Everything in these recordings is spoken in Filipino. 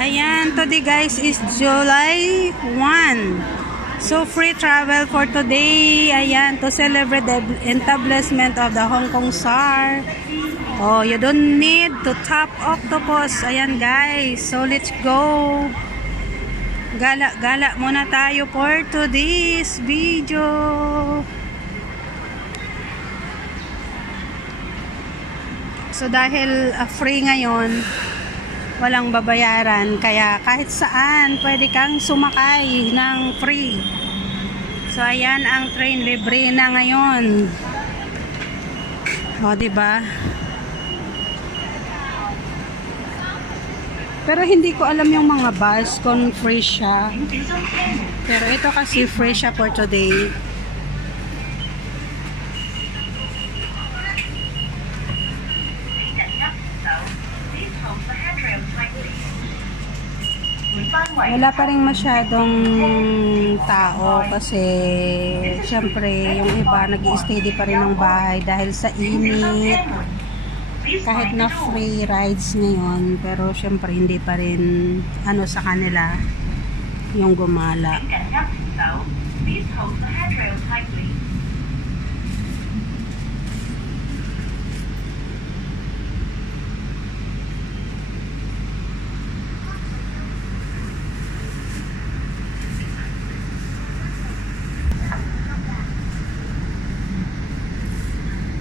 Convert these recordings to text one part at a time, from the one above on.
Ayan, today guys is July 1. So free travel for today. Ayan, to celebrate the establishment of the Hong Kong SAR. Oh, you don't need to tap octopus. Ayan guys, so let's go. Gala-gala muna tayo for today's video. So dahil free ngayon, walang babayaran, kaya kahit saan pwede kang sumakay ng free. So ayan ang train, libre na ngayon. O diba? Pero hindi ko alam yung mga bus kung free siya. Pero ito kasi free siya for today. Wala pa rin masyadong tao kasi syempre yung iba nag-i-steady pa rin ng bahay dahil sa init. Kahit na free rides ngayon, pero syempre hindi pa rin ano sa kanila yung gumala.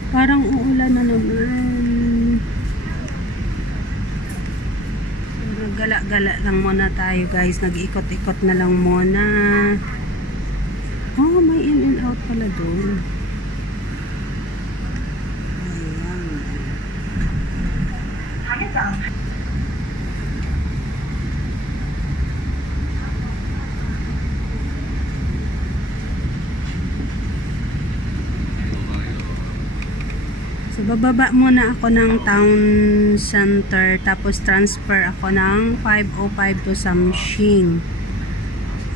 Parang uulan na naman. So, naggala-gala lang muna tayo guys. Nag-ikot-ikot na lang muna. Oh, may in and out pala doon. Ayan. So, bababa muna ako ng town center, tapos transfer ako ng 505 to Samshing.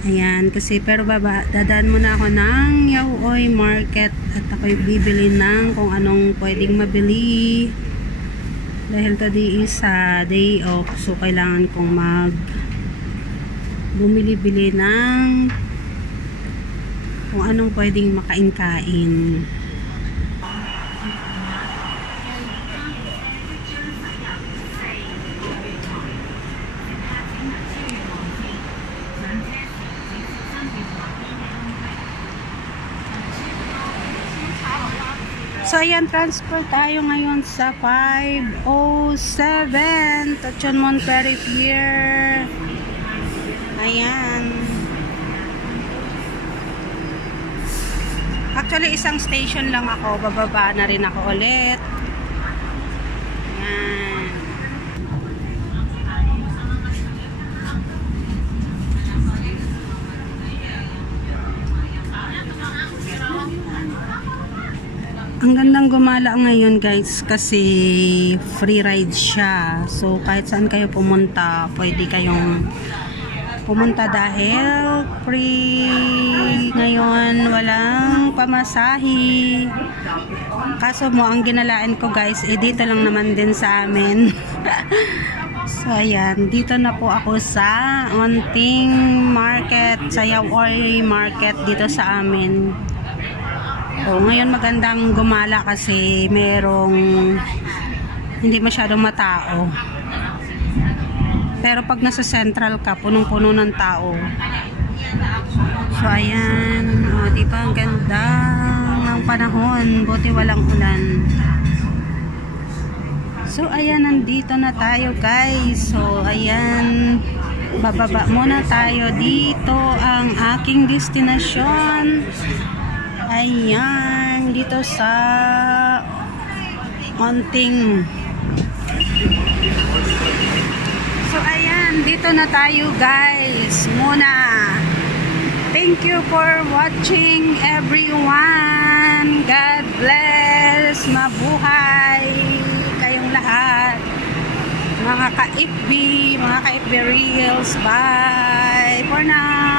Ayan, kasi pero dadaan muna ako ng Yaoy Market at ako'y bibili ng kung anong pwedeng mabili. Dahil today is day off, so kailangan kong bumili-bili ng kung anong pwedeng makain-kain. So ayan, transfer tayo ngayon sa 507 Tachon Montpellier Pier. Ayan. Actually isang station lang ako, bababa na rin ako ulit. Ayan. Ang gandang gumala ngayon guys kasi free ride siya. So kahit saan kayo pumunta, pwede kayong pumunta dahil free ngayon, walang pamasahe. Kaso mo ang ginalaan ko guys, dito lang naman din sa amin. So ayan, dito na po ako sa Onting Market, sa Yaoy Market dito sa amin. So, ngayon magandang gumala kasi merong hindi masyadong matao. Pero pag nasa central ka, punong-puno ng tao. So, ayan. O, di ba? Ang ganda ng panahon. Buti walang ulan. So, ayan. Nandito na tayo, guys. So, ayan. Bababa muna tayo dito. Ang aking destinasyon. Ayan, dito sa Onting. So ayan, dito na tayo guys muna. Thank you for watching everyone. God bless. Mabuhay kayong lahat. Mga ka-FB, mga ka-FB Reels. Bye for now.